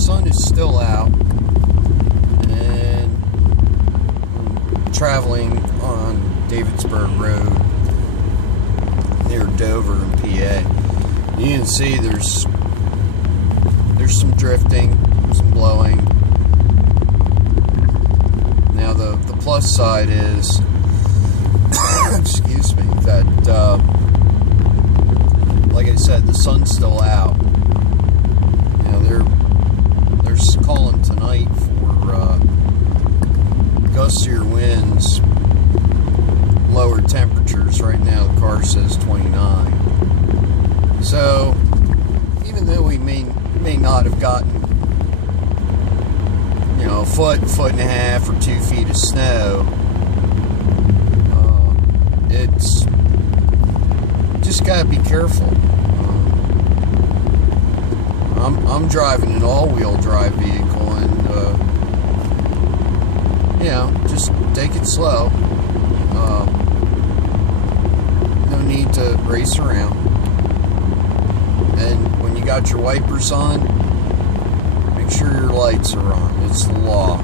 sun is still out, and I'm traveling on Davidsburg Road near Dover in PA. You can see there's some drifting, some blowing. Now the plus side is, excuse me, that like I said, the sun's still out. You know, they're calling tonight for gustier winds, lower temperatures. Right now the car says 29. So even though we may not have gotten, you know, a foot and a half, or 2 feet of snow, it's just gotta be careful. I'm driving an all-wheel drive vehicle, and you know, just take it slow. No need to race around. And when you got your wipers on, make sure your lights are on. It's the law.